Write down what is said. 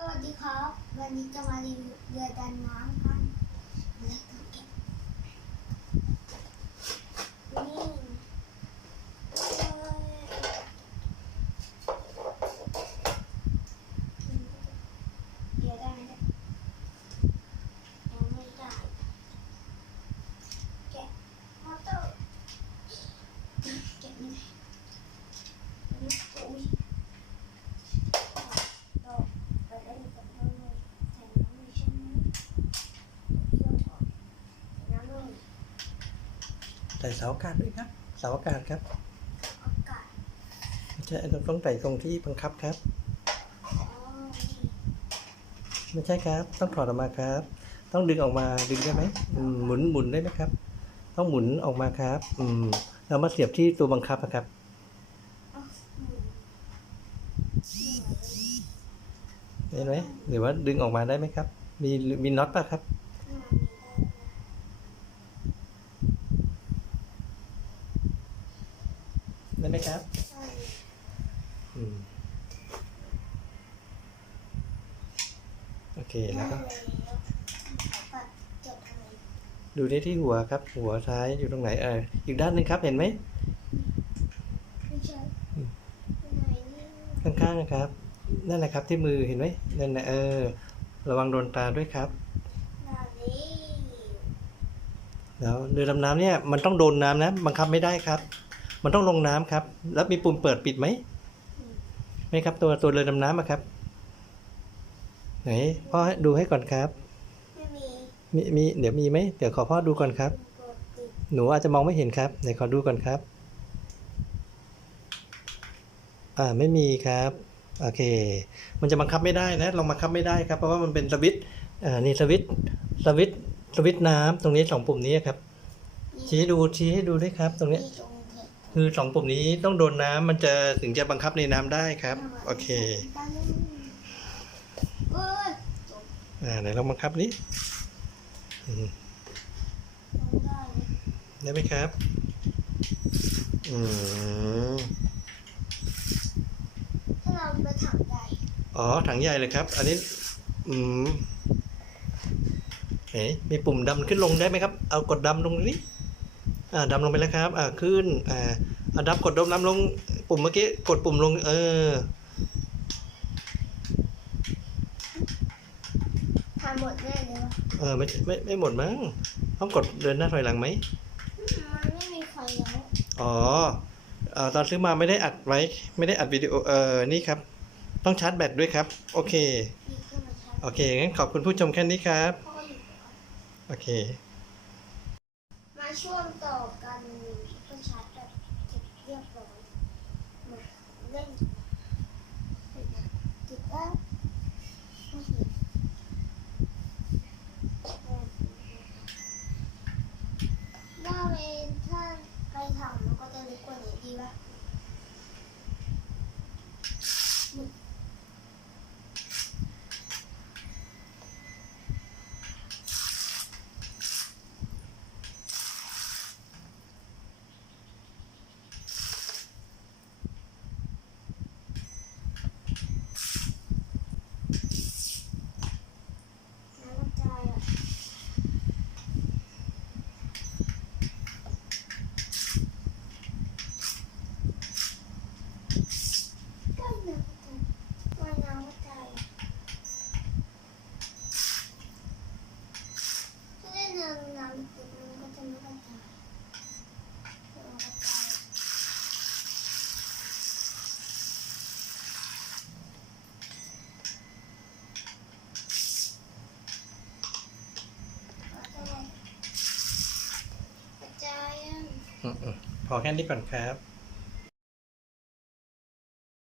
สวัสดีครับ วันนี้จะมารีวิวเรือดำน้ำกันแล้วก็เก็บนี่เดี๋ยวได้ไหมเนี่ยยังไม่ได้แกะมอเตอร์แกะไม่ได้อุ๊ยอุ๊ยเราไปเล่นกับน้องเลยใส่น้ำเลยใช่ไหมเดี๋ยวก่อนใส่น้ำเลย ใส่เสาอากาศด้วยครับ เสาอากาศครับอากาศไม่ใช่เราต้องใส่ตรงที่บังคับครับอ๋อนี่ไม่ใช่ครับ ต้องถอดออกมาครับ ต้องดึงออกมาดึงได้ไหมอืมหมุนหมุนได้ไหมครับ ต้องหมุนออกมาครับ อืมเรามาเสียบที่ตัวบังคับนะครับอ๋ออืมนี่ไงเห็นไหมหรือว่าดึงออกมาได้ไหมครับ มีมีน็อตป่ะครับ อืมมี ได้ได้ไหมครับใช่อืมโอเคได้แล้วแล้ก็วขอปัดเก็บอะไรดูได้ที่หัวครับ หัวซ้ายอยู่ตรงไหนเอออีกด้านหนึ่งครับเห็นไหมไม่ใช่อืมไหนนี่ข้างๆนะครับ นั่นแหละครับที่มือเห็นไหมนั่นแหละเออ ระวังโดนตาด้วยครับหน้านี้แล้วเรือดำน้ำเนี่ยมันต้องโดนน้ำนะ บังคับไม่ได้ครับ มันต้องลงน้ำครับ แล้วมีปุ่มเปิดปิดไหมไหมครับ ตัวตัวเรือดำน้ำอะครับ ไหนพ่อให้ดูให้ก่อนครับไม่มีมีมีเดี๋ยวมีไหมเดี๋ยวขอพ่อดูก่อนครับปกติหนูอาจจะมองไม่เห็นครับไหนขอดูก่อนครับ อ่าไม่มีครับโอเค มันจะบังคับไม่ได้นะลองบังคับไม่ได้ครับ เพราะว่ามันเป็นสวิตช์อ่านี่สวิตช์สวิตช์สวิตช์น้ำตรงนี้สองปุ่มนี้ครับ ชี้ให้ดูชี้ให้ดูด้วยครับ ตรงเนี้ คือสองปุ่มนี้ต้องโดนน้ำมันจะถึงจะบังคับในน้ำได้ครับ โอเคเอ้ยอ่าไหนลองบังคับนี้ลงได้นะได้ไหมครับ อืมถ้าเราไปถังใหญ่อ๋อ ถังใหญ่เลยครับ อันนี้ อืมเอ๋มีปุ่มดำขึ้นลงได้ไหมครับ เอากดดำลงนี้อ่า ดำลงไปแล้วครับอ่าขึ้นอ่าเอาดับกดดำดำลงปุ่มเมื่อกี้กดปุ่มลงเออทานหมดแน่เลยวะเออไม่ไม่ไม่หมดมั้งต้องกดเดินหน้าถอยหลังไหมมันไม่มีไฟแล้วอ๋อเอ่อตอนซื้อมาไม่ได้อัดไว้ไม่ได้อัดวิดีโอเออนี่ครับ ต้องชาร์จแบตด้วยครับ โอเคมีเครื่องมาชาร์จโอเคงั้นขอบคุณผู้ชมแค่นี้ครับพ่ออยู่ก่อนโอเคมา ช่วงต่อกันเพื่อชาร์จแบบเก็บเรียบร้อยมาเล่นติดแล้วไม่เห็นว่าเองถ้าไปทำมันก็จะเล็กกว่านี้ดีป่ะ น้ำกระจายอะก็น้ำกระจายว่ายน้ำกระจายอะถ้าได้น้ำน้ำติดมันก็จะไม่กระจายน้ำกระจายกระจายอะ อืมๆ พอแค่นี้ก่อนครับ